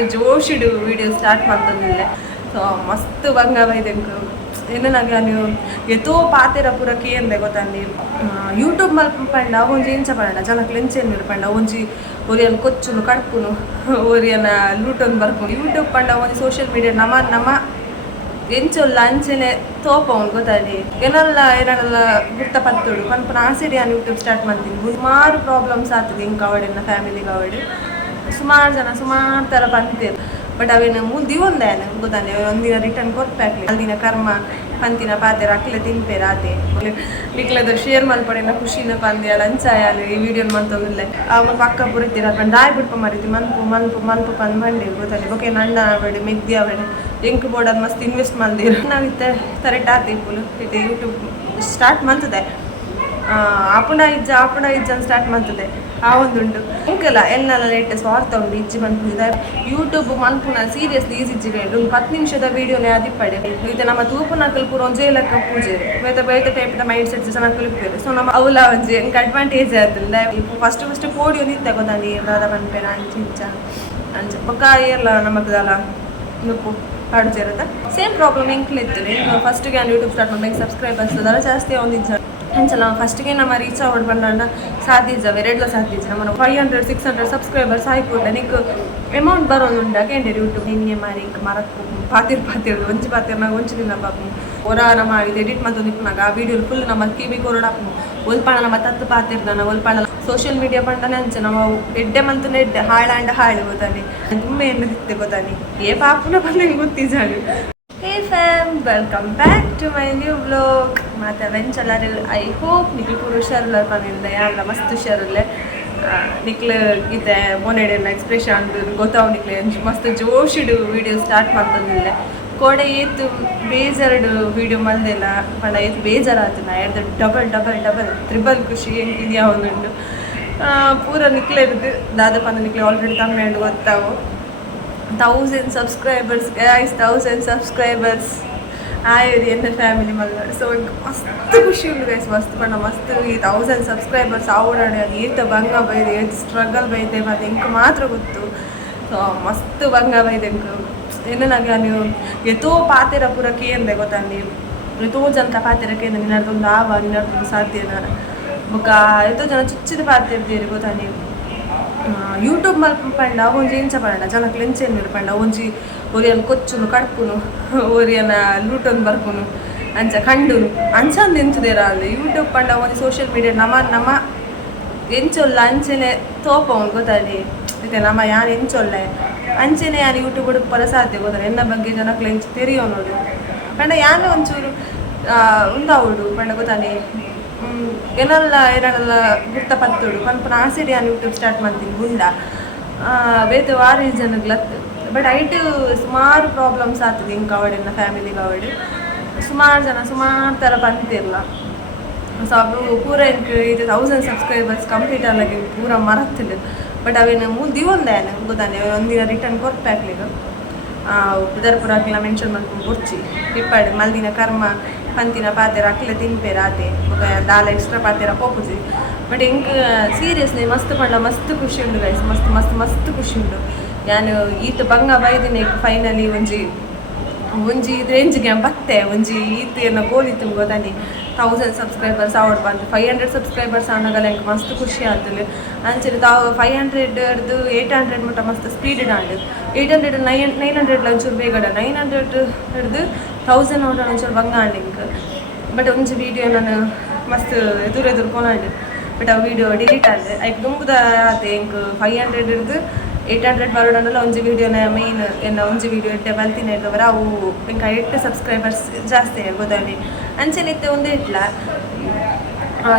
ಮಸ್ತ್ ಜೋಶಿಡು video start ಮಾಡ್ತಂದಿಲ್ಲ. So ಮಸ್ತ್ ಬಂಗ ಬೈದೆಂಕು ಎನ್ನನಾಗ ನೀವು ಎತ್ತೋ ಪಾತೆರ ಪೂರ ಕೇಂದೆ ಗೊತ್ತಂಡಿ ಯೂಟ್ಯೂಬ್ ಮಲ್ಪಂಡ ಒಂಜಿ ಎಂಚ ಪಂಡ ಜನಕ್ಕೆ ಲೆಂಚೆನ್ ಪಂಡ ಒಂಜಿ ಒರಿಯನ್ ಕೊಚ್ಚುನು ಕಡ್ಪುನು ಒರಿಯನ ಲೂಟೊಂದು ಬರ್ಪುನು ಯೂಟ್ಯೂಬ್ ಪಂಡ ಒಂಜಿ ಸೋಷಿಯಲ್ ಮೀಡಿಯಾ ನಮ್ಮ ಎಂಚೊಲ್ಲ ಅಂಚೆನೆ ತೋಪವನು ಗೊತ್ತಾಡಿ ಏನೆಲ್ಲ ಏನೆಲ್ಲ ಗುರ್ತಪತ್ತೋಡು ಪನ್ಪನ ಆಸೆಡಿ ನಾನು ಯೂಟ್ಯೂಬ್ ಸ್ಟಾರ್ಟ್ ಮಾಡ್ತೀನಿ. ಸುಮಾರು ಪ್ರಾಬ್ಲಮ್ಸ್ ಆಗ್ತದೆ ಹಿಂಗೆ ಅವಡಿನ ಫ್ಯಾಮಿಲಿಗೆ ಅವಡಿ ಸುಮಾರು ಜನ ಸುಮಾರು ಥರ ಬಂತೀರು. ಬಟ್ ಅವೇನು ಮುಂದೆ ಒಂದೇನು ಗೊತ್ತಾನೆ ಒಂದಿನ ರಿಟರ್ನ್ ಕೊಟ್ಟಾಕ್ಲಿ ಅಲ್ಲಿನ ಕರ್ಮ ಪಂತಿನ ಪಾತೆರ ಅಕ್ಲೆ ತಿನ್ಪೇರ ಆತೆ ನಿಕ್ಲದ ಶೇರ್ ಮಲ್ಪಡೆನ ಖುಷಿನ ಪಂದ್ಯ ಲಂಚಾಯಾಲು ಈ ವಿಡಿಯೋನ ಮಂತಂದಿಲ್ಲ ಅವ್ರು ಪಕ್ಕ ಪುರಿತೀರ ಅದನ್ನ ದಾಯ್ ಬಿಡ್ಪ ಮರಿತಿ ಮಲ್ಪು ಪಂದ್ ಮಂಡಿ ಗೊತ್ತಾನೆ ಓಕೆ ನಂಡ ಆಬೇಡಿ ಮೆಗ್ದಿ ಆಬೇಡಿ ಎಂಕ್ ಬೋರ್ಡ್ ಅದು ಮಸ್ತ್ ಇನ್ವೆಸ್ಟ್ ಮಾಡಿದ್ರು ನಾವಿತ್ತೆ ಕರೆಕ್ಟ್ ಆತಿ ಫುಲ್ ಇದು ಯೂಟ್ಯೂಬ್ ಸ್ಟಾರ್ಟ್ ಮಾಡ್ತದೆ ಆಪುಣ ಇಜ್ಜ ಅಂತ ಸ್ಟಾರ್ಟ್ ಮಾಡ್ತದೆ ಆ ಒಂದುಂಟು ಇಂಕಲ್ಲ ಎಲ್ಲೆಲ್ಲ ಲೇಟೆಸ್ಟ್ ವಾರ್ತೆ ಉಂಟು ಇಜ್ಜಿ ಮನ್ಪುದ ಯೂಟ್ಯೂಬ್ ಮನ್ಪುನ ಸೀರಿಯಸ್ಲಿ ಈಸಿ ಇಜ್ಜಿಗೆ ಒಂದು 10 ನಿಮಿಷದ ವೀಡಿಯೋನೇ ಆದಿಪ್ಪಡೆ ಇದು ನಮ್ಮ ತೂಪುನಕಲ್ ಪೂರ ಒಂಜೇ ಲೆಕ್ಕ ಪೂಜೆ ಬೇತೆ ಟೈಪ್ನ ಮೈಂಡ್ ಸೆಟ್ ಜನ ಕಲಿಪೇರು ಸೊ ನಮ್ಮ ಅವಲ ಒಂಜಿ ಎಂಕ್ ಅಡ್ವಾಂಟೇಜ್ ಆಯ್ತಲ್ಲ ಫಸ್ಟ್ ಪೋಡಿಯೋ ನಿಂತೆ ಗೊತ್ತಾಂಡಿ ದಾದ ಮನ್ಪೇರ ಅಂಚ ಬೊಕ್ಕ ಎಲ್ಲ ನಮಗದಲ್ಲ ನುಪ್ಪು ಹಾಡು ಸೇರುತ್ತೆ ಸೇಮ್ ಪ್ರಾಬ್ಲಮ್ ಎಂಕ್ಲಿತ್ತು ಫಸ್ಟಿಗೆ ನಾನು ಯೂಟ್ಯೂಬ್ ಸ್ಟಾರ್ಟ್ ಮಾಡಿ ಸಬ್ಸ್ಕ್ರೈಬರ್ಸ್ ಅದೆಲ್ಲ ಜಾಸ್ತಿ ಒಂದಿಜ್ಜ ಅಂಚಲ್ಲ ಫಸ್ಟಿಗೆ ನಮ್ಮ ರೀಚ್ ಆಗೋದು ಬಂದ ಸಾಧ್ಯ ಇದ್ದಾವೆ ರೆಡ್ಲ ಸಾಧ್ಯ ಇಜ್ಜ ನಮ್ಮ 500-600 ಸಬ್ಸ್ಕ್ರೈಬರ್ಸ್ ಆಯ್ಕೊಟ್ಟೆ ನಿಕ್ ಅಮೌಂಟ್ ಬರೋದುಂಡ ಕೇಂದ್ರ ಯೂಟ್ಯೂಬ್ ನಿನ್ನೆ ಮಾರಿ ಮರಕ್ಕೆ ಪಾತಿರ್ ಒಂಚಿ ಪಾತಿರ್ನಾಗ ಒಂಚಿ ದಿನ ಪಾಪು ಹೊರ ನಮ್ಮ ಇದು ಎಡಿಟ್ ಮಾಡ್ತೊಂದಿಪ್ಪನಾಗ ಆ ವಿಡಿಯೋ ಫುಲ್ ನಮ್ಮ ಕಿವಿ ಕೊರಡಾಪು ಒಲ್ಪಾಣ ನಮ್ಮ ತತ್ತು ಪಾತಿರ್ದಾನ ಒಲ್ಪಾಣ ಸೋಷಿಯಲ್ ಮೀಡಿಯಾ ಪಂಡನೆ ಅಂಚೆ ನಮ್ಮ ಎಡ್ಡೆ ಮಂತನ ಎಡ್ಡೆ ಹಾಳು ಗೊತ್ತಾನೆ ತುಂಬ ಏನು ದಿತ್ತೆ ಗೊತ್ತಾನೆ ಏ ಪಾಪುನ ಬಂದು ಗೊತ್ತಿದ್ದಾಳು. Hey fam welcome back to my new vlog ಮತ್ತು ವೆಂಚಲ್ಲರು ಐ ಹೋಪ್ ನಿಕ್ಲು ಪೂರ ಹುಷಾರಿಲ್ಲ ಬಂದಿಲ್ಲ ಯಾವಲ್ಲ ಮಸ್ತ್ ಹುಷಾರಿಲ್ಲ ನಿಕ್ಲು ಗೀತೆ ಮೊನೆಡೆಲ್ಲ ಎಕ್ಸ್ಪ್ರೆಷನ್ ಗೊತ್ತಾವ್ ನಿಕ್ಲೆ ಮಸ್ತ್ ಜೋಶಿಡು ವಿಡಿಯೋ ಸ್ಟಾರ್ಟ್ ಮಾಡ್ತಂದಿಲ್ಲ ಕೋಡೆ ಏತು ಬೇಜಾರಡು ವಿಡಿಯೋ ಮಲ್ದೆಲ್ಲ ಪಂಡ ಏತು ಬೇಜಾರಾತು ನಾ ಎರಡು ಡಬಲ್ ತ್ರಿಬಲ್ ಖುಷಿ ಹೆಂಗೆ ಯಾವನುಂಟು ಪೂರ ನಿಕ್ಲೆ ಇರುತ್ತೆ ದಾದ ಪಂದ ನಿಕ್ಲೆ ಆಲ್ರೆಡಿ ಕಮ್ಮಿ ಉಂಟು ಗೊತ್ತಾವು 1000 subscribers guys 1000 subscribers ಆಯ್ತು ಎನ್ನ ಫ್ಯಾಮಿಲಿ ಮಲ್ಲಾಡ ಸೊ ಮಸ್ತ್ ಖುಷಿ ಉಂಟು ಗೈಸ್ ಮಸ್ತ್ ಪಂಡ ಮಸ್ತ್ ಈ 1000 ಸಬ್ಸ್ಕ್ರೈಬರ್ಸ್ ಆವಡಾಡಿ ಅದು ಏತ ಬಂಗ ಬೈದೆ ಏತ್ ಸ್ಟ್ರಗಲ್ ಬೈದೆ ಮತ್ತು ಎಂಕ್ ಮಾತ್ರ ಗೊತ್ತು. ಸೊ ಮಸ್ತ್ ಬಂಗ ಬೈದೆ ಎಂಕ್ ಎನ್ನನಾಗ ನೀವು ಎತ್ತೋ ಪಾತೆರ ಪೂರ ಕೇಂದೆ ಗೊತ್ತಾಂಡಿ ಎತ್ತೋ ಜನಕ ಪಾತೆರ ಕೇಂದ್ರ ನಿನ್ನರ್ದೊಂದು ನಿನ್ನರ್ದೊಂದು ಸಾಧ್ಯನ ಬೊಕ್ಕ ಎತ್ತೋ ಜನ ಚುಚ್ಚಿದ ಪಾತಿರ್ತೀರಿ ಗೊತ್ತಾಂಡಿ ಯೂಟ್ಯೂಬ್ ಮಲ್ಪಂಡ ಒಂಜಿ ಎಂಚ ಪಂಡ ಜನಕ್ಕೆ ಲೆಂಚೆನ್ ಪಂಡ ಒಂಜಿ ಒರಿಯನ್ ಕೊಚ್ಚುನು ಕಡ್ಪುನು ಒರಿಯನ ಲೂಟೊಂದು ಬರ್ಪುನು ಅಂಚ ಕಂಡುನು ಅಂಚಂದು ಎಂಚುದೇರ ಅಲ್ಲಿ ಯೂಟ್ಯೂಬ್ ಪಂಡ ಒಂಜಿ ಸೋಷಿಯಲ್ ಮೀಡಿಯಾ ನಮ್ಮ ಎಂಚೊಲ್ಲ ಅಂಚೆನೆ ತೋಪವನು ಗೊತ್ತಾಡಿ ಇದೆ ನಮ್ಮ ಯಾನು ಎಂಚೊಲ್ಲೆ ಅಂಚೆನೆ ಯಾನು ಯೂಟ್ಯೂಬ್ ಹುಡುಕ್ಪರ ಸಾಧ್ಯ ಗೊತ್ತಾನೆ ಎನ್ನ ಬಗ್ಗೆ ಜನಕ್ಕೆ ಲೆಂಚ್ ತೆರಿಯೋ ನೋಡು ಪಂಡ ಯಾನು ಒಂಚೂರು ಉಂದಾವುಡು ಪಂಡ ಗೊತ್ತಾನೆ ಏನೆಲ್ಲ ಗುರ್ತಪತ್ತೋಡು ಪನ್ಪನ ಆಸೆಡಿ ನಾನು ಯೂಟ್ಯೂಬ್ ಸ್ಟಾರ್ಟ್ ಮಾಡ್ತೀನಿ ಗುಂಡ ಬೇತೆ 6 ಜನಗ್ಲತ್ತು ಬಟ್ ಐಟು ಸುಮಾರು ಪ್ರಾಬ್ಲಮ್ಸ್ ಆಗ್ತದೆ ಹಿಂಗೆ ಅವಡಿನ ಫ್ಯಾಮಿಲಿಗೆ ಅವಡಿ ಸುಮಾರು ಜನ ಸುಮಾರು ಥರ ಬಂತಿರಲ್ಲ ಸೊ ಅವರು ಪೂರ ಇಂಕ್ ಇದು 1000 ಸಬ್ಸ್ಕ್ರೈಬರ್ಸ್ ಕಂಪ್ಲೀಟ್ ಆಗಿ ಪೂರ ಮರತ್ತಿಲ್ಲ ಬಟ್ ಅವೇನು ಮುಂದೆ ಒಂದೇನು ಗೊತ್ತಾನೆ ಒಂದಿನ ರಿಟರ್ನ್ ಕೊಟ್ಟಾಕ್ಲಿಗೆ ಪುದರ್ಪುರ ಹಾಕಿಲ್ಲ ಮೆನ್ಷನ್ ಮಾಡ್ಕೊಂಡು ಕೊಡ್ಚಿ ಇಪ್ಪಾಡಿ ಮಲ್ದಿನ ಕರ್ಮ ಪಂತಿನ ಪಾತೆರ ಅಕ್ಲೆ ತಿನ್ಪೇರ ಆತೆ ದಾಲ ಎಕ್ಸ್ಟ್ರಾ ಪಾತೆರ ಪೋಪುಜಿ ಬಟ್ ಹೆಂಗೆ ಸೀರಿಯಸ್ಲಿ ಮಸ್ತ್ ಪಂಡ ಮಸ್ತ್ ಖುಷಿ ಉಂಟು ಗೈಸ್ ಮಸ್ತ್ ಖುಷಿ ಉಂಟು ನಾನು ಈತ ಬಂಗ ಬೈದಿನಿ ಫೈನಲಿ ಒಂಜಿ ಇದು ರೇಂಜ್ಗೆ ಬತ್ತೆ ಒಂಜಿ ಈತ ಏನೋ ಗೋಲ್ ಇತ್ತು ಗೊತ್ತಾನೆ 1000 ಸಬ್ಸ್ಕ್ರೈಬರ್ಸ್ ಆವಡ್ ಬಂದು 500 ಸಬ್ಸ್ಕ್ರೈಬರ್ಸ್ ಆನಾಗಲ್ಲ ಹೆಂಗೆ ಮಸ್ತ್ ಖುಷಿ ಆಗ್ತದೆ ಅಂಚೆ 500 800 ಮಟ್ಟ ಮಸ್ತ್ ಸ್ಪೀಡ್ ಆಂಡು 800 900 ಒಂಚೂರು ಬೇಗಡ 900 ಹಿಡ್ದು 1000 ನೋಡ ಒಂಚೂರು ಬಂಗ ಆಂಡಿಂಗ್ ಬಟ್ ಒಂಜಿ ವೀಡಿಯೋ ನಾನು ಮಸ್ತ್ ಎದುರು ಕೊನಾಂಡು ಬಟ್ ಆ ವೀಡಿಯೋ ಡಿಲೀಟ್ ಆದ್ರೆ ಐಕ್ ತುಂಬುದ ಆತೆ ಹೆಂಗೆ 500 ಹಿಡ್ದು 800 ಬರೋಡಲ್ಲ ಒಂಜಿ ವೀಡಿಯೋನ ಮೇಯ್ನ್ ಎಲ್ಲ ಒಂಜಿ ವೀಡಿಯೋ ಇಟ್ಟೆ ಬಲ್ತಿನ ಇದ್ದವರ ಅವು ಇಂಕ 8 ಸಬ್ಸ್ಕ್ರೈಬರ್ಸ್ ಜಾಸ್ತಿ ಗೊತ್ತಾಗಿ ಅಂಚೆನಿತ್ತೆ ಒಂದೇ ಇಟ್ಲ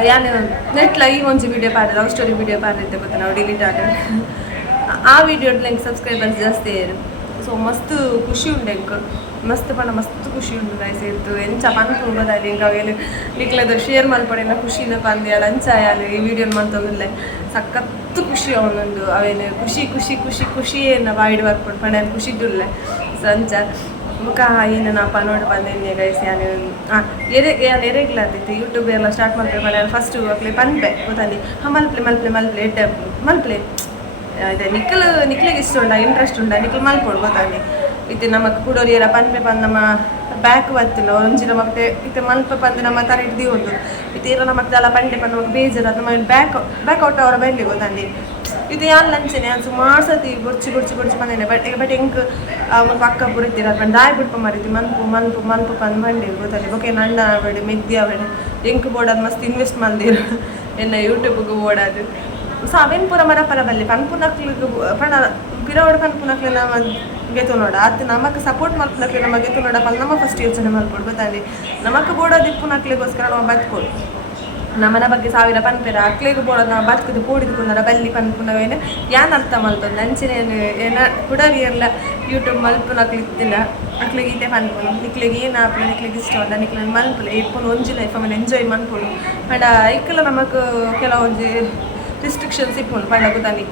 ಯಾನು ನೆಟ್ಲ ಈ ಒಂಜಿ ವೀಡಿಯೋ ಪಾಡ್ರೆ ಲವ್ ಸ್ಟೋರಿ ವೀಡಿಯೋ ಪಾಡ್ರಿದ್ದೆ ಗೊತ್ತಾ ನಾವು ಡಿಲೀಟ್ ಆದ್ರೆ ಆ ವೀಡಿಯೋ ಹೆಂಗೆ ಸಬ್ಸ್ಕ್ರೈಬರ್ಸ್ ಜಾಸ್ತಿ ಸೊ ಮಸ್ತ್ ಖುಷಿ ಉಂಡು ಹೆಂಗೆ ಮಸ್ತ್ ಪಂಡ ಮಸ್ತ್ ಖುಷಿ ಉಂಟು ಗೈಸ್ ಇತ್ತು ಎಂಚ ಪನ್ಪು ಗೊತ್ತಾಗಿ ಹಿಂಗೆ ಅವೇನು ನಿಕ್ಲದ ಶೇರ್ ಮಲ್ಪಡೆನ ಖುಷಿನ ಪಂದ್ಯ ಲಂಚಾಯಾಲು ಈ ವಿಡಿಯೋನ ಮಂತಂದಿಲ್ಲ ಸಖತ್ತು ಖುಷಿ ಅವನೊಂದು ಅವೇನು ಖುಷಿ ಏನು ಬಾಯಿಡ್ ಬರ್ಕೊಂಡು ಪಂಡ ಖುಷಿದ್ದುಲ್ಲ ಸಂಚ ಮುಖ ಏನು ನಾ ಪನೋಡು ಬಂದೇನೆ ಗೈಸ್ ಯಾನು ಎರೆಗ್ಲಾತಿತ್ತು ಯೂಟ್ಯೂಬ್ ಎಲ್ಲ ಸ್ಟಾರ್ಟ್ ಮಾಡ್ತಾರೆ ಫಸ್ಟು ಅಕ್ಲೆ ಪನ್ಪೆ ಗೊತ್ತಾಗಿ ಮಲ್ಪ್ಲೆ ಎಡ್ಡೆ ಮಲ್ಪ್ಲೆ ಇದೆ ನಿಕ್ಲಿಗೆ ಇಷ್ಟ ಉಂಡ ಇಂಟ್ರೆಸ್ಟ್ ಉಂಡ ನಿಕ್ಲು ಮಲ್ಪೊಡು ಗೊತ್ತಾಗಿ ಇತ್ತೆ ನಮಕ್ ಕುಡೋರಿಯರ ಪನ್ಪೆ ಬಂದು ನಮ್ಮ ಬ್ಯಾಕ್ ಬತ್ತಿಲ್ಲ ಒಂಜಿ ನಮಕ್ ಇತ್ತೆ ಮಲ್ಪ ಬಂದು ನಮ್ಮ ತರ ಹಿಡ್ದು ಒಂದು ಇತ್ತೀರ ನಮಕ್ ದಲ ಪಂಡೆ ಪಂದು ನಮಕ್ ಬೇಜಾರ ನಮ್ಮ ಬ್ಯಾಕ್ ಔಟ್ ಅವರ ಬೆಳ್ಳಿ ಗೊತ್ತಂಡಿ ಇದು ಯಾನ್ ಲಂಚನೆ ನಾನು ಸುಮಾರು ಸತಿ ಬೊಡ್ಚಿ ಬಂದೇನೆ ಬಟ್ ಹೆಂಗ್ ಪಕ್ಕ ಬುರಿತೀರ ಬಂದು ದಾಯ್ ಬಿಡ್ಪ ಮರಿತಿ ಮಲ್ಪು ಪಂದು ಬಂಡಿ ಗೊತ್ತಂಡಿ ಓಕೆ ನಂಡ ಆವಡು ಮೆದ್ದಿ ಆವಡು ಹೆಂಗ್ ಬೋಡೋದು ಮಸ್ತ್ ಇನ್ವೆಸ್ಟ್ ಮಾಡಿದಿರ ಎನ್ನ ಯೂಟ್ಯೂಬ್ಗೆ ಓಡೋದು ಸೊ ಅವೇನು ಪೂರ ಮರಪರ ಬಲ್ಲಿ ಪನ್ಪುನಕ್ಲಿಗೆ ಪಣ ಪಿರವಡು ಪನ್ಪುನಕ್ಲಿ ನಮ್ಮ ಗೆತ್ತು ನೋಡ ಅದು ನಮಗೆ ಸಪೋರ್ಟ್ ಮಾಡ್ಕೊಳಕ್ಕೆ ನಮ್ಮ ಗೆತ್ತು ನೋಡ ನಮ್ಮ ಫಸ್ಟ್ ಯೋಚನೆ ಮಾಡ್ಕೊಡು ಗೊತ್ತಾಗಿ ನಮಗೆ ಬೋಡೋದು ಇಪ್ಪುನಕ್ಲಿಗೋಸ್ಕರ ನಾವು ಬದುಕೋದು ನಮ್ಮನ ಬಗ್ಗೆ ಸಾವಿರ ಪನ್ಪೆರ ಅಕ್ಲಿಗೆ ಬೋಡೋದು ನಾವು ಬದುಕುದು ಪೋಡಿದುಕೊಂಡಾರ ಬಲ್ಲಿ ಪನ್ಪುನವೇನು ಯಾನ್ ಅರ್ಥ ಮಲ್ತೊಂದು ನಂಚಿನೇನು ಏನ ಕುಡರಿ ಎಲ್ಲ ಯೂಟ್ಯೂಬ್ ಮಲ್ಪುನಕ್ಲಿತ್ತಿಲ್ಲ ಅಕ್ಲಿಗೆ ಈತೆ ಪನ್ಪುನು ನಿಕ್ಲಿಗೆ ಏನು ಆಪು ನಿಕ್ಲಿಗೆ ಇಷ್ಟ ಅಲ್ಲ ನಿಕ್ಲಿಗೆ ಮಲ್ಪುಲ ಇಪ್ಪುನು ಒಂಜಿ ಲೈಫ್ ಆಮೇಲೆ ಎಂಜಾಯ್ ಮನ್ಪುಡು ಅಂಡ ಐಕ್ಕೆಲ್ಲ ನಮಗೆ ಕೆಲವೊಂದು ರಿಸ್ಟ್ರಿಕ್ಷನ್ಸ್ ಇಪ್ಪುಂಡು ಪಂಡ ಗೊತ್ತಾಗಿ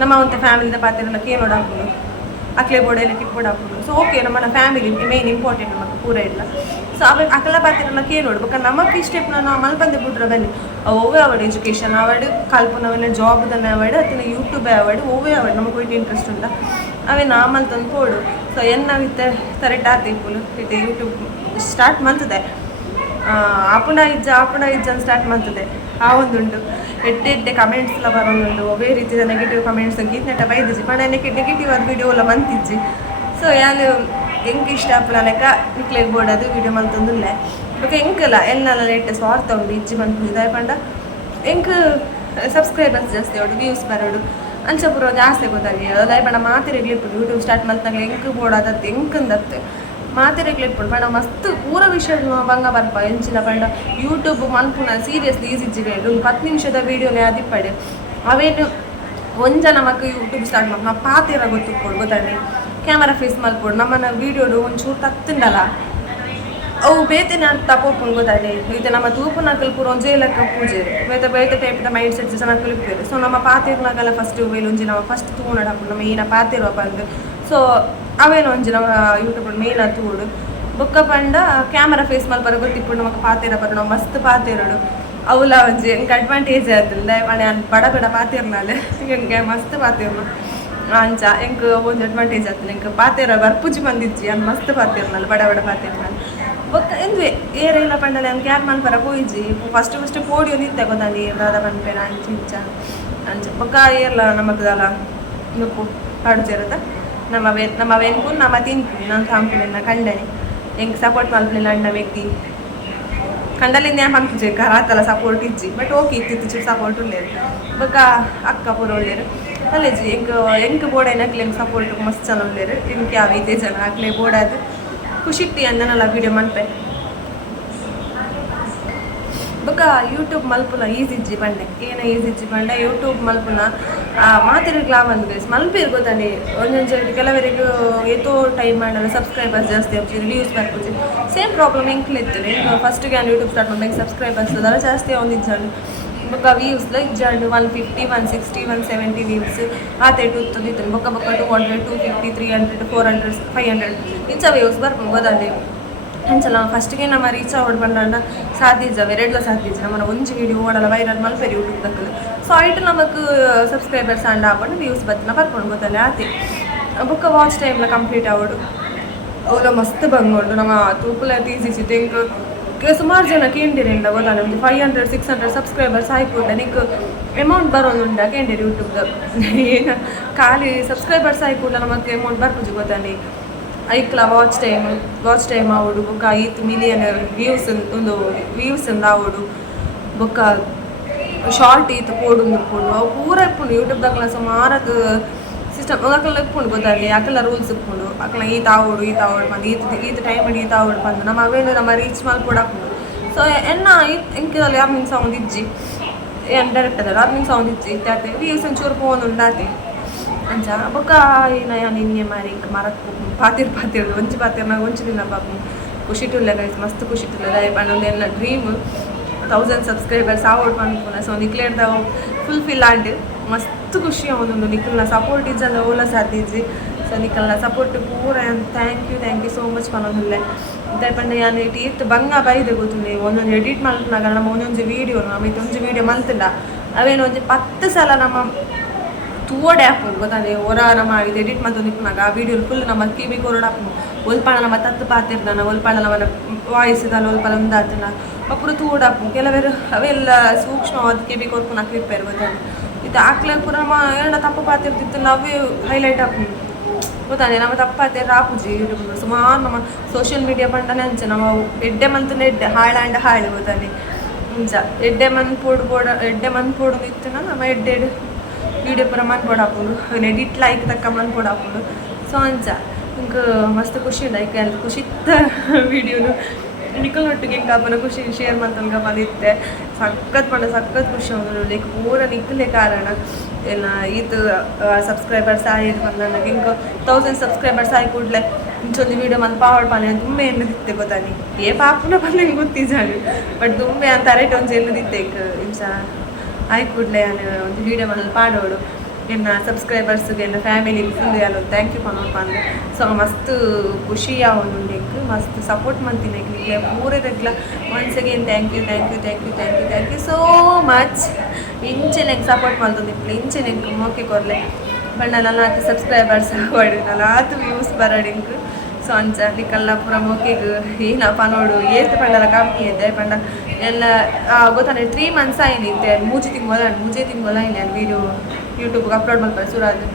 ನಮ್ಮ ಒಂದು ಫ್ಯಾಮಿಲಿದ ಪಾತ್ರೆಲ್ಲ ಕೇಳೋಡು ಹಾಕೋದು ಅಕ್ಲೆ ಬೋಡೆಲ್ಲ ಕಿಪ್ಪೋಡು ಹಾಕೋದು ಸೊ ಓಕೆ ನಮ್ಮನ್ನ ಫ್ಯಾಮಿಲಿ ಮೇನ್ ಇಂಪಾರ್ಟೆಂಟ್ ನಮಗೆ ಪೂರ ಇಲ್ಲ ಸೊ ಅವಾಗ ಅಕಲ ಪಾತ್ರೆಲ್ಲ ಕೇಳೋಡು ಬೇಕಾದ್ರೆ ನಮಗೆ ಇಷ್ಟ ನಾವು ಮಲ್ಪಂದೆ ಬಿಟ್ರೆ ಬನ್ನಿ ಓವೇ ಅವಡು ಎಜುಕೇಷನ್ ಅವಡು ಕಲ್ಪನವೆಲ್ಲ ಜಾಬ್ದನ್ನ ಅವಡು ಅದನ್ನ ಯೂಟ್ಯೂಬೇ ಅವಡು ಓವೇ ಅವಡು ನಮಗೆ ಹೋಯ್ತು ಇಂಟ್ರೆಸ್ಟ್ ಉಂಟ ಅವೇ ನಾಮಲ್ ತಂದು ಕೊಡು ಸೊ ಎನ್ನಾವಿತ್ತೆ ಕರೆಕ್ಟ್ ಆತ ಇಪ್ಪುಲು ಇದು ಯೂಟ್ಯೂಬ್ ಸ್ಟಾರ್ಟ್ ಮಾಡ್ತದೆ ಆಪುಣ ಇಜ್ಜ ಅಂತ ಸ್ಟಾರ್ಟ್ ಮಾಡ್ತದೆ ಆ ಒಂದುಂಟು ಎಡ್ಡೆ ಕಮೆಂಟ್ಸ್ ಎಲ್ಲ ಬರೋದುಂಟು ಒವೇ ರೀತಿಯ ನೆಗೆಟಿವ್ ಕಮೆಂಟ್ಸ್ ಗೀತ್ನೆಟ್ಟ ಬೈದಿಜ್ಜಿ ಪಣ ನೆಗೆಟಿವ್ ಆದ ವಿಡಿಯೋ ಎಲ್ಲ ಮಂತಿಜ್ಜಿ ಸೊ ಯಾನು ಹೆಂಗೆ ಇಷ್ಟ ಆಪುನ ಲೆಕ್ಕ ನಿಕ್ಲೆಗೆ ಬೋಡೋದು ವಿಡಿಯೋ ಮಂತಂದುಲ್ಲೆ ಬಟ್ ಹೆಂಗಲ್ಲ ಎಲ್ಲ ಲೇಟೆಸ್ಟ್ ವಾರ್ತೆ ಉಂಡು ಇಜ್ಜಿ ಬಂತು ಇದಾಯ ಪಂಡ ಹೆಂಗೆ ಸಬ್ಸ್ಕ್ರೈಬರ್ಸ್ ಜಾಸ್ತಿ ಅವಡು ವ್ಯೂಸ್ ಬರೋಡು ಅಂಚ ಪುರ ಜಾಸ್ತಿ ಗೊತ್ತಾಗಿ ಅದಾಯ ಪಂಡ ಮಾತಿರಗ್ಲಿಪ್ಪು ಯೂಟ್ಯೂಬ್ ಸ್ಟಾರ್ಟ್ ಮಾಡ್ತಾಗಲಿ ಹೆಂಗೆ ಬೋಡೋದತ್ತು ಹೆಂಗಂದತ್ತೆ ಮಾತಿರಗ್ಲಿಪ್ಪುಡು ಪಂಡ ಮಸ್ತ್ ಪೂರ ವಿಷಯ ಬಂಗ ಬರ್ಪ ಎಂಚಿನ ಪಂಡ ಯೂಟ್ಯೂಬ್ ಮಲ್ಪುನ ಸೀರಿಯಸ್ಲಿ ಈಸಿಜ್ಜಿಗೆ ಒಂದು 10 ನಿಮಿಷದ ವೀಡಿಯೋನೇ ಅದಿಪ್ಪಡೆ ಅವೇನು ಒಂಜ ನಮಕ್ ಯೂಟ್ಯೂಬ್ ಸ್ಟಾರ್ಟ್ ಮಾಡಿ ನಾವು ಪಾತಿರ ಗೊತ್ತಿಕ್ಕೊಡು ಗೊತ್ತಾಗಿ ಕ್ಯಾಮರಾ ಫೇಸ್ ಮಲ್ಪೊಡು ನಮ್ಮನ್ನ ವೀಡಿಯೋಡು ಒಂಚೂರು ತತ್ತಿಂಡಲ್ಲ ಅವು ಬೇತೆನೆ ಅಂತ ತಗೋಪುಂಡು ಗೊತ್ತಾಗಿ ಇದು ನಮ್ಮ ತೂಪುನಕಲ್ ಪೂರ ಒಂಜೇ ಲೆಕ್ಕ ಪೂಜೆ ಬೇತೆ ಟೈಪ್ದ ಮೈಂಡ್ ಸೆಟ್ ಜನಕ್ಕಲು ಇಪ್ಪೇರು ಸೊ ನಮ್ಮ ಪಾತಿರ್ನಾಗೆಲ್ಲ ಫಸ್ಟ್ ಒಂಜಿ ನಾವು ಫಸ್ಟ್ ತೂಣಡು ಹಾಕೊಂಡು ನಮ್ಮ ಏನ ಪಾತಿರುವ ಬಂದು ಸೊ ಅವೇನು ಒಂಜಿ ನಮ್ಮ ಯೂಟ್ಯೂಬ್ ಮೇನ್ ತೂಡು ಬೊಕ್ಕ ಪಂಡ ಕ್ಯಾಮರಾ ಫೇಸ್ ಮಲ್ಪರ ಗೊತ್ತಿಪ್ಪುಡು ನಮಗೆ ಪಾತಿರ ಬರೋ ನಾವು ಮಸ್ತ್ ಪಾತಿರೋಡು ಅವಲ ಒಂಜಿ ಎಂಗೆ ಅಡ್ವಾಂಟೇಜ್ ಆಯ್ತಲ್ಲ ಪಣೆ ಬಡ ಪಾತಿರ್ನಾಲೆ ಎಂಗೆ ಮಸ್ತ್ ಪಾತಿರ್ನು ಅಂಚ ಎಂಗೆ ಒಂದು ಅಡ್ವಾಂಟೇಜ್ ಆಗ್ತದೆ ಎಂಗೆ ಪಾತಿರ ಬರ್ಪುಜಿ ಬಂದಿಜ್ಜಿ ಅನ್ ಮಸ್ತ್ ಪಾತಿರ್ನಲ್ಲ ಬಡ ಪಾತಿರ್ನಾಲೆ ಬೊಕ್ಕ ಎಂದ್ವೆ ಏರೆಲ್ಲ ಪಂಡಲೆ ಅಂಗೆ ಕ್ಯಾರ್ ಮನ್ಪರ ಹೋಯ್ಜಿ ಫಸ್ಟ್ ಪೋಡಿಯೋ ನಿಂತೆ ಗೊತ್ತಾಗಿ ದಾದ ಪನ್ಪೇರ ಅಂಚ ಬೊಕ್ಕ ಏರ್ಲ ನಮಗದಲ್ಲ ನುಪ್ಪು ಪಾಡುಜೇರದ ನಮ್ಮ ವೆನ್ಪು ನಮ್ಮ ತಿನ್ಪು ನಾನು ಸಾಂಪುಲಿನ ಕಂಡನೆ ಹೆಂಗೆ ಸಪೋರ್ಟ್ ಮಲ್ಪಲಿಲ್ಲ ಅಣ್ಣ ವ್ಯಕ್ತಿ ಕಂಡಲಿಂದ ಏನು ಪಂಪಿಜೆ ಕರಾತಲ್ಲ ಸಪೋರ್ಟ್ ಇಜ್ಜಿ ಬಟ್ ಓಕೆ ಇತ್ತಿತ್ತು ಸಪೋರ್ಟ್ ಉಳ್ಳೇರು ಬೊಕ್ಕ ಅಕ್ಕ ಪೂರ ಉಳ್ಳೇರು ಅಲ್ಲೇಜಿ ಹೆಂಗೆ ಬೋಡೇನ ಅಕ್ಲೆಂಗೆ ಸಪೋರ್ಟ್ ಮಸ್ತ್ ಜನ ಉಳ್ಳೇರು ಹೆಂಗೆ ಯಾವ ಇದೇ ಜನ ಅಕ್ಲೆ ಬೋಡಾದು ಖುಷಿಟ್ಟಿ ಅಂದನಲ್ಲ ವೀಡಿಯೋ ಮಲ್ಪೆ ಬೊಕ್ಕ ಯೂಟ್ಯೂಬ್ ಮಲ್ಪುನ ಈಸಿಜ್ಜಿ ಬಂಡೆ ಏನ ಈಸಿಜ್ಜಿ ಬಂಡೆ ಯೂಟ್ಯೂಬ್ ಮಲ್ಪುನ ಮಾತಿರ್ಗ್ಲಾ ಒಂದು ಗೈಸ್ ಮಲ್ಪಿರ್ ಗೊತ್ತಾನೆ ಒಂದೊಂದು ಕೆಲವರಿಗೆ ಏತೋ ಟೈಮ್ ಮಾಡಲ್ಲ ಸಬ್ಸ್ಕ್ರೈಬರ್ಸ್ ಜಾಸ್ತಿ ಆಗ್ತದೆ ವ್ಯೂಸ್ ಬರ್ಬೋದು ಸೇಮ್ ಪ್ರಾಬ್ಲಮ್ ಹೆಂಗೆ ಫಸ್ಟಿಗೆ ನಾನು ಯೂಟ್ಯೂಬ್ ಸ್ಟಾರ್ಟ್ ಮಾಡಿದಾಗ ಸಬ್ಸ್ಕ್ರೈಬರ್ಸ್ ಅದೆಲ್ಲ ಜಾಸ್ತಿ ಒಂದು ಇಜ್ಜಾಂಡು ಬೊಕ್ಕ ವ್ಯೂಸ್ಲ ಇಜ್ಜಾಂಡು 150 160 170 ವ್ಯೂಸ್ ಆತೆ ಟೂತ್ತದಿತ್ತು ಬೊಕ್ಕ 200 250 300 400 500 ಇಂಚ ವ್ಯೂಸ್ ಬರ್ಬೋದು ಗೊತ್ತಾನೆ ಅಂಚಲ್ಲ ಫಸ್ಟಿಗೆ ನಮ್ಮ ರೀಚ್ ಆಗೋದು ಬಂಡ ಸಾಧ್ಯ ಎರಡ್ಲ ಸಾಧ್ಯ ನಮ್ಮನ್ನ ಒಂಜಿ ವಿಡಿಯೋ ಓಡಲ್ಲ ವೈರಲ್ ಮಲ್ಪೇರಿ ಯೂಟ್ಯೂಬ್ ದಕ್ಕಲು ಸೊ ಐಟ್ ನಮಕ್ ಸಬ್ಸ್ಕ್ರೈಬರ್ಸ್ ಅಂಡ್ ಹಾಕೊಂಡು ವ್ಯೂಸ್ ಬತ್ತನ ಬರ್ಕೊಂಡು ಗೊತ್ತಲ್ಲ ಆತಿ ಬುಕ್ಕ ವಾಚ್ ಟೈಮ್ಲ ಕಂಪ್ಲೀಟ್ ಆಗೋಡು ಅವಳ ಮಸ್ತ್ ಬಂಗೋಡು ನಮ್ಮ ತೂಪುಲ ತೀಸಿ ತೆಂಗೆ ಸುಮಾರು ಜನ ಕೇಂದಿರಿಂದ ಗೊತ್ತಾನೆ ಒಂದು 500 600 ಸಬ್ಸ್ಕ್ರೈಬರ್ಸ್ ಆಯ್ಕೊಂಡೆ ನಿಂಗೆ ಅಮೌಂಟ್ ಬರೋದುಂಡ ಕೇಂದಿರಿ ಯೂಟ್ಯೂಬ್ದಾಗ ಏನು ಖಾಲಿ ಸಬ್ಸ್ಕ್ರೈಬರ್ಸ್ ಆಯ್ಕೊಂಡ ನಮಗೆ ಅಮೌಂಟ್ ಬರ್ಬೋದು ಗೊತ್ತಾನೆ ಐಕ್ಲ ವಾಚ್ ಟೈಮ್ ಆವಡು ಬೊಕ್ಕ 5 ಮಿಲಿಯನ್ ವ್ಯೂಸ್ ಆವಡು ಬೊಕ್ಕ ಶಾರ್ಟ್ ಈತ ಪೋಡು ಅವು ಪೂರ ಇಪ್ಪುಂಡು ಯೂಟ್ಯೂಬ್ದಾಗಲ ಸುಮಾರದು ಸಿಸ್ಟಮ್ ಅದಕ್ಕೆಲ್ಲ ಇಪ್ಪುಂಡು ಗೊತ್ತಾಗಲಿ ಅಕ್ಕೆಲ್ಲ ರೂಲ್ಸ್ ಇಪ್ಪುಂಡು ಅಕ್ಲ ಈತ ಆವಡು ಬಂದು ಈತ ಟೈಮ್ ಮಾಡಿ ಈತ ಆವಡು ಬಂದು ನಮ್ಮ ಅವೇನು ನಮ್ಮ ರೀಚ್ ಮಲ್ಪೋಡು ಹಾಕೊಂಡು ಸೊ ಎನ್ನ ಎಂಕಿದಲ್ಲಿ ಅರ್ನಿಂಗ್ ಸೌಂಡ್ ಇಜ್ಜಿ ಏನು ಡೈರೆಕ್ಟ್ ಅದಲ್ಲ ಅರ್ನಿಂಗ್ ಸೌಂಡ್ ಇಜ್ಜಿ ಇತ್ತಾತೆ ವ್ಯೂಸ್ ಒಂಚೂರು ಫೋನ್ ಉಂಡಾತೆ ಅಂಚ ಬೊಕ್ಕ ಏನ ನಿನ್ನೆ ಮಾರಿ ಮರಕ್ಕೆ ಪಾತಿರ್ ಒಂಚಿ ಪಾತಿರ್ನಾಗ ಒಂಚಿ ದಿನ ಪಾಪ ಖುಷಿಟುಲ್ಲ ಗೈಸ್ ಮಸ್ತ್ ಖುಷಿಟುಲ್ಲ ಪಂಡ ಎಲ್ಲ ಡ್ರೀಮ್ 1000 ಸಬ್ಸ್ಕ್ರೈಬರ್ಸ್ ಆವಡ್ ಪನ್ಪುನ ಸೊ ನಿಕ್ಲೇರ್ದ ಫುಲ್ಫಿಲ್ ಆಂಡ್ ಮಸ್ತ್ ಖುಷಿ ಅವನೊಂದು ನಿಖಲ್ನ ಸಪೋರ್ಟ್ ಇಜ್ಜಂದ ಓಲ ಸಾಧ್ಯ ಇಜ್ಜಿ ಸೊ ನಿಖಲ್ನ ಸಪೋರ್ಟ್ ಪೂರ ಥ್ಯಾಂಕ್ ಯು ಸೋ ಮಚ್ ಪನ್ನೊಂದುಲ್ಲೆ ಇದೇ ಪಂಡ ಯಾನು ಇಟ್ಟು ಬಂಗ ಬೈದೆ ಗೊತ್ತುಂಡೆ ಒಂದೊಂದು ಎಡಿಟ್ ಮಲ್ಪನಾಗ ನಮ್ಮ ಒಂದೊಂದು ವೀಡಿಯೋ ನಮ್ಮ ಒಂಜಿ ವೀಡಿಯೋ ಮಲ್ತಿಲ್ಲ ಅವೇನು ಒಂಜಿ 10 ಸಲ ನಮ್ಮ ತೂಡೆ ಹಾಕೋದು ಗೊತ್ತಾನೆ ಹೊರ ಮಾಡಿದ್ದು ಎಡಿಟ್ ಮಾಡ್ತೊಂದಿಪ್ಪನಾಗ ಆ ವಿಡಿಯೋ ಫುಲ್ ನಮ್ಮ ಕಿವಿ ಕೊರಡು ಹಾಕು ಒಲ್ಪಾಳ ನಮ್ಮ ತತ್ತು ಪಾತಿರ್ದಾನ ಒಲ್ಪಾಳ ನಮ್ಮ ವಾಯ್ಸ್ ಇದಲ್ಲ ಒಲ್ಪಾಳ ಒಂದಾತನ ಅಪ್ಪರು ತೂಡು ಹಾಕು ಕೆಲವರು ಅವೆಲ್ಲ ಸೂಕ್ಷ್ಮವಾದ ಕಿವಿ ಕೊರ್ಪುನ ಹಾಕಿರ್ಪೇರು ಗೊತ್ತಾನೆ ಇದು ಹಾಕ್ಲೆ ಪುರ ನಮ್ಮ ಏನ ತಪ್ಪು ಪಾತಿರ್ತಿತ್ತು ನಾವೇ ಹೈಲೈಟ್ ಹಾಕು ಗೊತ್ತಾನೆ ನಮ್ಮ ತಪ್ಪಾತೆ ರಾಪುಜಿ ಸುಮಾರು ನಮ್ಮ ಸೋಷಿಯಲ್ ಮೀಡಿಯಾ ಪಂಡನೆ ಅಂಚೆ ನಮ್ಮ ಎಡ್ಡೆ ಮಂತನ ಎಡ್ಡೆ ಹಾಳು ಗೊತ್ತಾನೆ ಮುಂಚ ಎಡ್ಡೆ ಮನ್ ಪೋಡು ಇತ್ತು ನಮ್ಮ ಎಡ್ಡೆ ವೀಡಿಯೋ ಪೂರ ಮನ್ಪೋಡು ಹಾಕೊಂಡು ಎಡಿಟ್ ಲೈಕ್ ತಕ್ಕ ಮನ್ಪೋಡು ಹಾಕೊಂಡು ಸೊ ಅಂಚ ಇಂಕ ಮಸ್ತ್ ಖುಷಿ ಉಂಟು ಐಕೆ ಅಂತ ಖುಷಿ ಇತ್ತ ವೀಡಿಯೋನು ನಿಕ್ಕಲೊಟ್ಟಿಗೆ ಹಿಂಗೆ ಹಬ್ಬನ ಖುಷಿ ಶೇರ್ ಮಾಡ್ತಂಗ ಬಂದಿತ್ತೆ ಸಖತ್ ಖುಷಿ ಅವನು ಲೈಕ್ ಪೂರ ನಿಕ್ಕಲೆ ಕಾರಣ ಏನ ಇದು ಸಬ್ಸ್ಕ್ರೈಬರ್ಸ್ ಆಯ್ತು ಬಂದ ನನಗೆ ಹಿಂಗೆ 1000 ಸಬ್ಸ್ಕ್ರೈಬರ್ಸ್ ಆಗಿ ಕೂಡಲೇ ಇಂಚೊಂದು ವೀಡಿಯೋ ಮಂದು ಪಾವಡ್ ಪಾನೆ ತುಂಬೆ ಎನ್ನದಿತ್ತೆ ಗೊತ್ತಾನಿ ಏ ಪಾಪುನ ಬಂದು ಹಿಂಗೆ ಗೊತ್ತಿದ್ದಾನೆ ಬಟ್ ತುಂಬೆ ಅಂತ ಅರೇಟ್ ಒಂದು ಎನ್ನದಿತ್ತೆ ಇಂಚ ಆಯ್ ಕೂಡಲೇ ಒಂದು ವೀಡಿಯೋ ಮನೇಲಿ ಪಾಡೋಡು ಎನ್ನ ಸಬ್ಸ್ಕ್ರೈಬರ್ಸ್ಗೆ ಎನ್ನ ಫ್ಯಾಮಿಲಿಗೆ ಫುಲ್ ಎಲ್ಲ ಥ್ಯಾಂಕ್ ಯು ಪಂದು ಸೊ ಮಸ್ತ್ ಖುಷಿ ಅವನು ನಿಂಗೆ ಮಸ್ತ್ ಸಪೋರ್ಟ್ ಮಾಡ್ತೀನಿ ನಿಮಗೆ ಪೂರೇ ರೆಗ್ಲ once again thank you so much ಇಂಚೆ ನಂಗೆ ಸಪೋರ್ಟ್ ಮಾಡ್ತದೆ ಇಂಚೆ ನಂಗೆ ಮೋಕೆ ಕೊರಲೆ ಬಣ್ಣ 4 ಸಬ್ಸ್ಕ್ರೈಬರ್ಸ್ ಹೊಡಿ 4 ವ್ಯೂಸ್ ಬರಡಿಂಗ್ ಸೊ ಅಂಚ ನಿಕ್ಕಲ್ಲ ಪೂರ ಮೋಕೆಗೆ ಏನಪ್ಪ ನೋಡು ಏತ್ ಪಂಡಲ ಕಮ್ಮಿ ಇದೆ ಪಂಡ ಎಲ್ಲ ಗೊತ್ತಾನೆ 3 ಮಂತ್ಸ್ ಆಯ್ನಿತ್ತೆ ಮೂಜಿ ತಿಂಗಳು ಆಯ್ನೆ ಅಲ್ಲಿ ವೀಡಿಯೋ ಯೂಟ್ಯೂಬ್ಗೆ ಅಪ್ಲೋಡ್ ಮಾಡ್ತಾರೆ ಸುರಾದು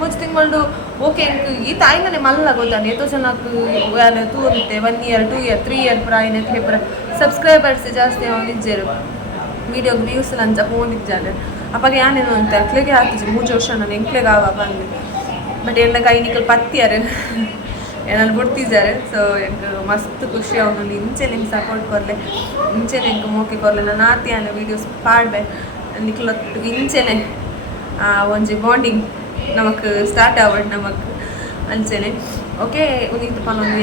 ಮೂಜಿ ತಿಂಗಳು ಓಕೆ ಈ ತಾಯಿನೇ ಮಲ್ಲ ಗೊತ್ತಾನೆ ಎಷ್ಟೋ ಜನಕ್ಕೆ ತೂರುತ್ತೆ 1 ಇಯರ್ 2 ಇಯರ್ 3 ಇಯರ್ ಪುರ ಆಯ್ನೆ ಪುರ ಸಬ್ಸ್ಕ್ರೈಬರ್ಸ್ ಜಾಸ್ತಿ ನಿಜ್ಜರು ವೀಡಿಯೋಗೆ ವ್ಯೂಸ್ ಲಂಚ ಫೋನ್ ಇದ್ದಾನೆ ಅಪ್ಪಾಗ ಏನೇನು ಅಂತ ಎಕ್ಲೆಗೆ ಆಗ್ತಿದ್ದೆ 3 ವರ್ಷ ನಾನು ಎಂಕ್ಲೆಗೆ ಆವ ಬಂದು ಬಟ್ ಎಲ್ಲ ಕೈ ನಿಕ್ಕಲು ಪತ್ತಿಯಾರೆ ಏನಾದ್ರು ಬಿಡ್ತಿದ್ದಾರೆ ಸೊ ಎಂಗೆ ಮಸ್ತ್ ಖುಷಿ ಅವನು ಇಂಚೆ ನಿಂಗೆ ಸಪೋರ್ಟ್ ಕೊರಲೆ ಇಂಚೆ ನಿಂಗೆ ಮೋಕೆ ಕೊರಲೆ ನಾನು ಆತಿಯಾನ ವೀಡಿಯೋಸ್ ಪಾಡ್ಬೆ ನಿಕ್ಲೊಟ್ಟಿಗೆ ಇಂಚೆನೆ ಒಂಜಿ ಬಾಂಡಿಂಗ್ ನಮಕ್ ಸ್ಟಾರ್ಟ್ ಆವಡ್ ನಮಕ್ ಅಂಚೆನೆ ಓಕೆ ಉನಿತು ಪನೊಂದು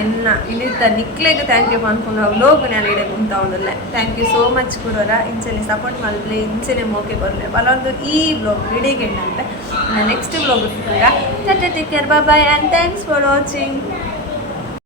ಇನ್ನಿತ್ತ ನಿಕ್ಲೆಗೆ ಥ್ಯಾಂಕ್ ಯು ಪನ್ಕೊಂಡು ವ್ಲೋಗ್ ನಾನು ಇಡೀ ಕುಂತ ಒಂದಲ್ಲ ಥ್ಯಾಂಕ್ ಯು ಸೋ ಮಚ್ ಕೊಡೋರ ಇಂಚೆನೆ ಸಪೋರ್ಟ್ ಮಾಡಿದ್ರೆ ಇಂಚೆನೆ ಮೋಕೆ ಬರಲೆ ಬಲೊಂದು ಈ ವ್ಲೋಗ್ ಇಡೀಗೆ ಅಂತ next vlog take care bye and thanks for watching.